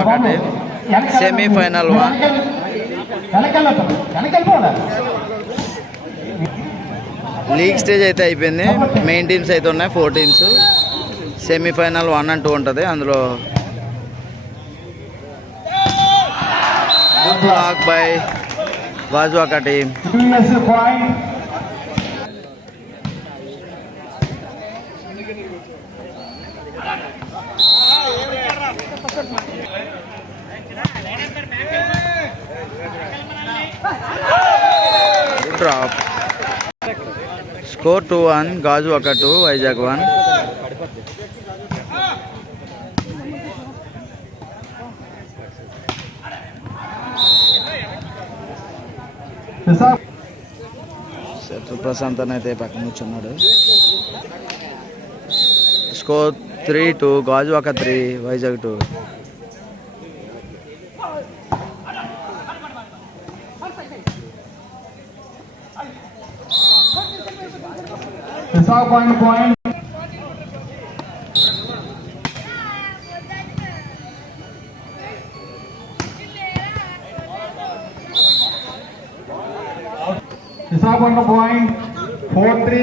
ఒకటి సెమీఫైనల్ 1 league stage అయితే అయిపోయింది. మెయిన్ టీమ్స్ అయితే ఉన్నాయి 4 టీమ్స్. సెమీఫైనల్ 1 and 2 ఉంటుంది. అందులో block by Gajuwaka team. Drop. Score 2-1 Gajuwaka 2 Vizag 1. శత్రు ప్రశాంత్ అయితే పక్కన కూర్చున్నాడు. Score 3-2 Gajuwaka 3 Vizag 2. point. Visakhapatnam point 4-3.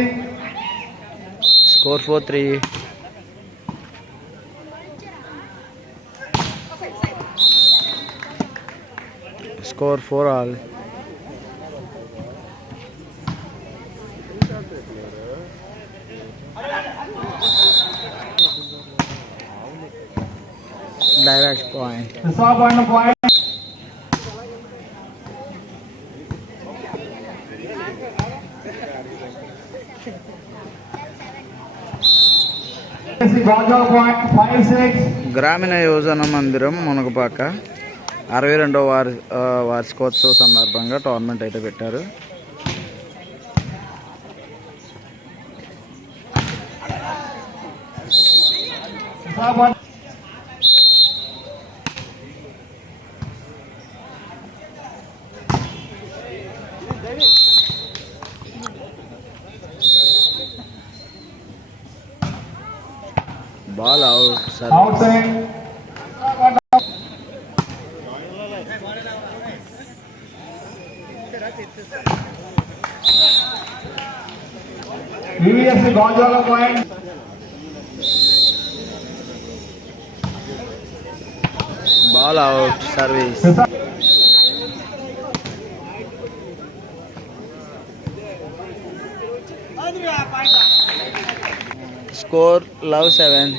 Score 4-3. Score 4-all. Direct point. Visakhapatnam point. గ్రామీణ యోజన మందిరం మునగపాక 62వ వార్షికోత్సవ సందర్భంగా టోర్నమెంట్ అయితే పెట్టారు. Ball out. Ball out. Service. Score 7.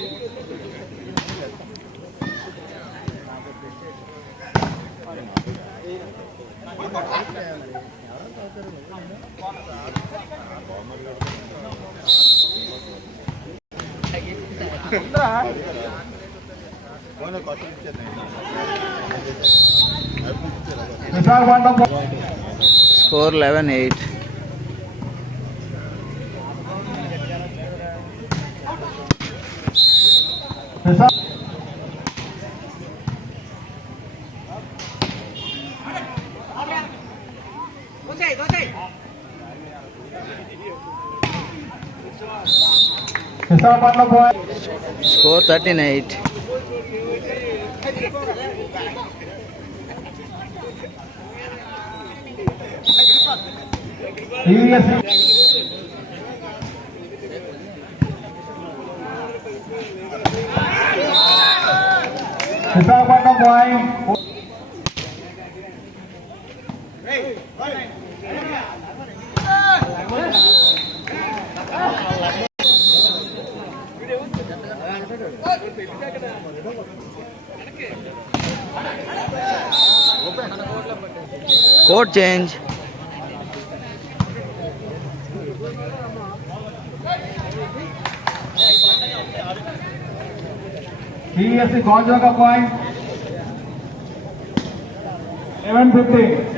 Score 11-8. Score 13-8. Visakhapatnam point. Court change. DSC Gajaga point 11-15.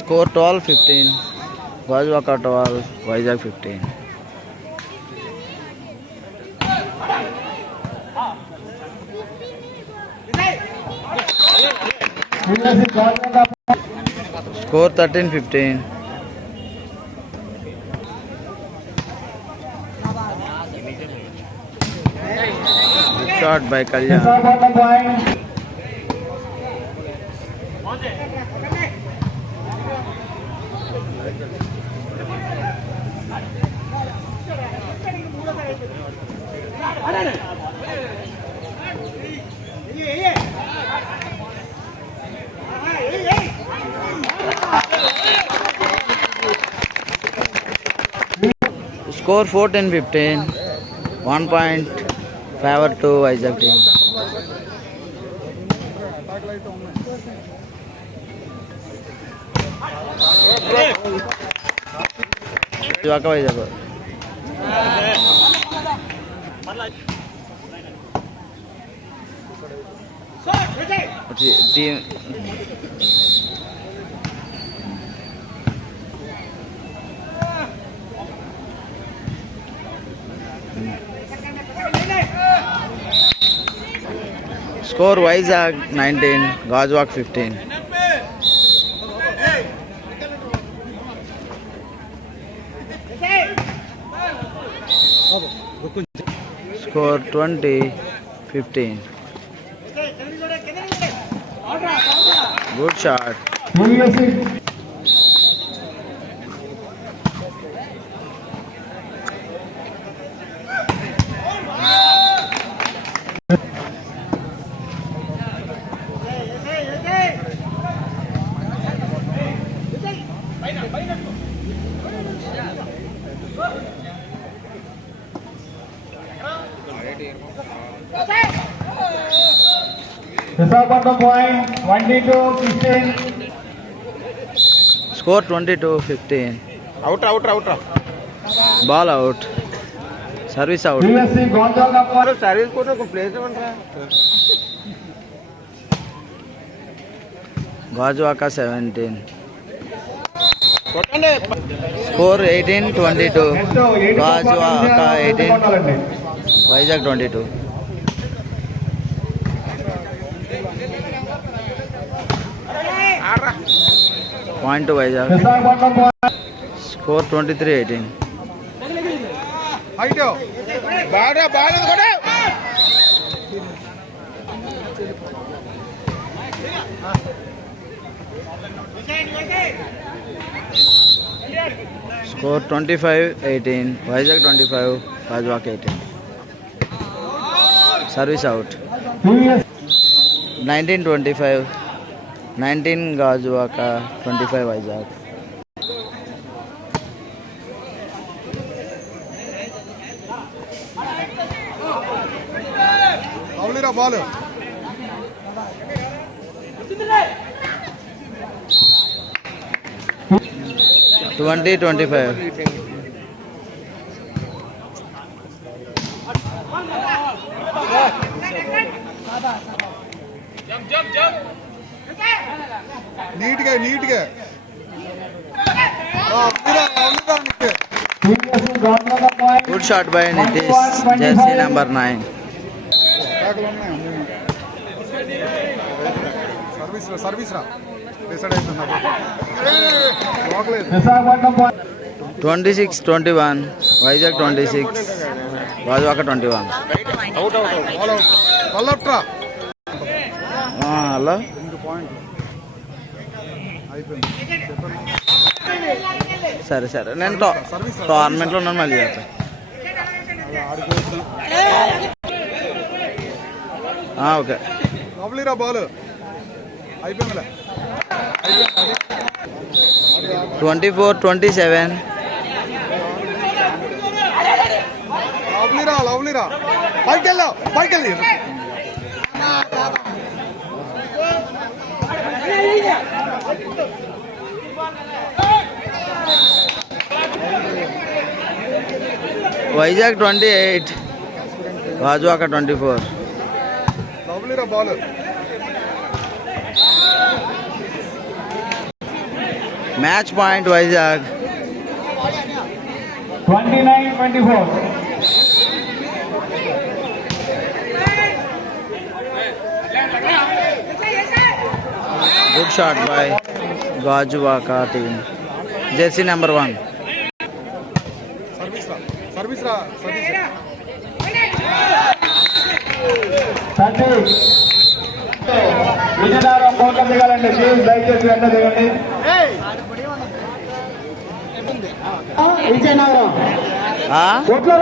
Score 12-15. Gajuwaka 12, Vizag 15. Score 13-15. Good shot by Kalyan. Visakhapatnam point. Score 14-15. 1 point favor to Vizag team. Vizag Vizag. Team. Score Vizag 19, Gajwak 15. Score 20-15. Good shot. USC. Visakhapatnam point. 22-15. Score 22-15. Out. Ball out. Service out. USC Gonzaga point. Service को तो प्लेस बन रहा है. Gajwaka 17. Score 18-22. Gajwaka 18. Vizag 22. Point to Vizag. Visakhapatnam point. Score 23-18. Height. Ball కొడు. Score 25-18. Vizag 25. Gajwaka 18. Service out. USC. 19-25. 19 Gajwaka. 25 Vizag. Avlira ball. 20-25. Neat గా. Avlira nikke. USC Gonzaga point. Good shot by Nitish. Jersey number 9. సర్వీస్ రా డిసైడ్ అవుతుంది Visakhapatnam point. 26-21. Vizag 26. Gajwaka 21. Out ball out రా హలో పాయింట్ అయిపోయింది సరే నేను టోర్నమెంట్లో ఉన్నాను మళ్ళీ చేస్తా. ఓకే. అవలీరా బాల్ అయిపోయిందిలే 24-27. లవ్లీరా పైకి వెళ్ళి Vizag 28. Gajwaka 24. లవ్లీరా ball Match point Vizag. 29-24. Good shot by Gajuwaka team jersey number 1. Service రా సర్వీస్ 30. విజయనగరం కోట దిగాలండి. ప్లీజ్ దయచేసి వెంట దిగండి. విజయనగరం ఆ? కోట్ల